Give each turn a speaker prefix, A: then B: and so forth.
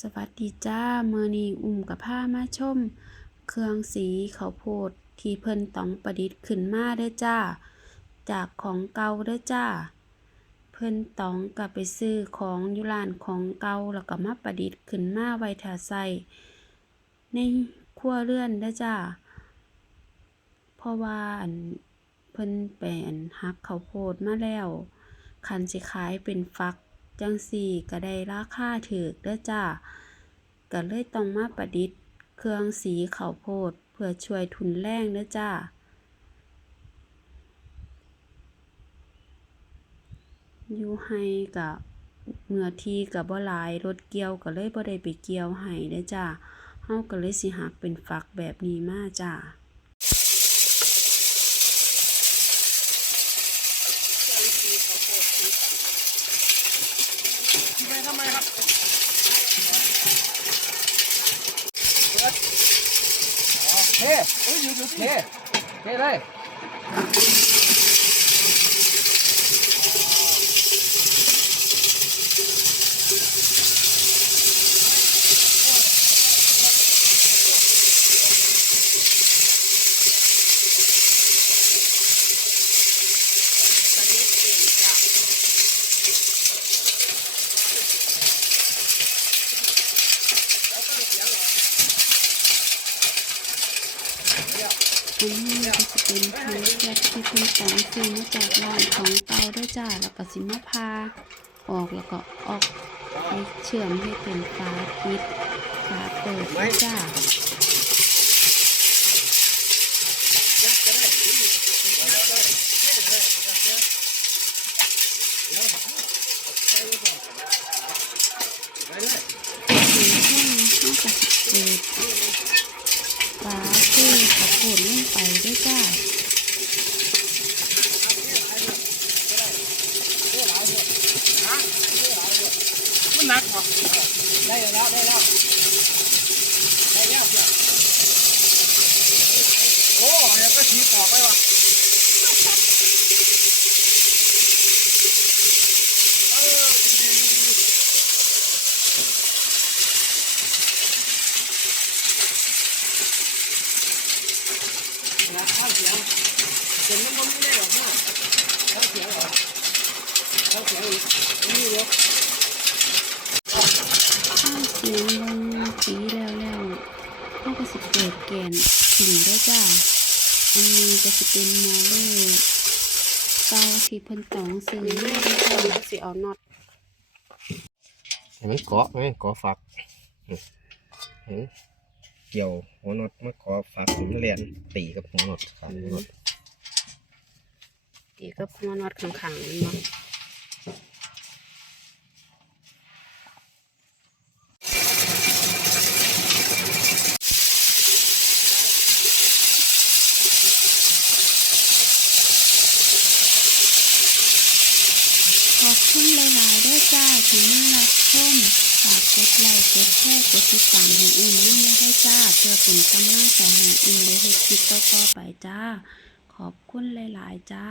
A: สวัสดีจ้าเมื่อนี้อุ้มกับผ้ามาชม เครื่องสีเขาโพดที่เพิ่นต้องประดิษฐ์ขึ้นมาเด้จ้า จากของเก่าเด้จ้า เพิ่นต้องกลับไปซื้อของยู่ร้านของเก่าแล้วก็มาประดิษฐ์ขึ้นมาไว้ถาใส่ในครัวเรือนเด้จ้า เพราะว่าอันเพิ่นไปอันหักเขาโพดมาแล้ว คันสิขายเป็นฟัก จังสี่ก็ได้ราคาถูกเด้อจ้าก็เลยต้องมาประดิษฐ์ เครื่องสีข้าวโพด เพื่อช่วยทุนแรงเด้อจ้าอยู่ให้กับเนื้อที่กับบ่หลายรถเกี่ยวก็เลยบ่ได้ไปเกี่ยวให้เด้อจ้าเฮาก็เลยสิหักเป็นฝักแบบนี้มาจ้า
B: ไปทำไมครับเฮ้เฮ้ยอยู่อยู่ที่เฮ้เฮ้เลย
A: อันนี้ก็จะเป็นเพลแจ็คที่คุณสองซื้อมาจากร้านของเตาด้วยจ้าแล้วก็สิมาพาออกแล้วก็ออกไปเชื่อมให้เป็นฝาปิดฝาเปิดด้วยจ้าถึงช่วงนี้ก็จะเปิดฝาเทข้าวโพดลง ไปด้วยจ้า
B: มันหนักเหรอได้แล้วได้แล้วได้แล้วเพื่อนโอ้ยังก็ถีบออกไปวะเออดีดีดีนะ ข้าวเสียงเสียงมันไม่ได้หรอกนะข้าวเสียงหรอข้าวเสียงอีกนี่เดี๋ย
A: ข้าวเสียงเบางสีแล้วแล้วเขาก็สิบเปิดแกนถึงได้จ้าอันนี้ก็จะเป็นมอเลอร์เตาที่พิ่นตองซื้อมาด้จ้าสิเอาน็อต
C: เห็นมันเกาะไหมเกาะฝักเห็น เกี่ยวหัวน็อตมาเกาะฝักมันเรียนตีกับหัวน็อตขาดหัวน็อต
A: ตีกับหัวน็อตข้างๆนี่เนาะขอบคุณหลายๆด้วยจ้าที่มารับชม ฝากกดไลค์กดแชร์กดติดตามให้อุ่นนั่นได้จ้า เพื่อเป็นกำลังใจให้อุ่นได้เฮ็ดคลิปต่อๆไปจ้า ขอบคุณหลาย ๆ จ้า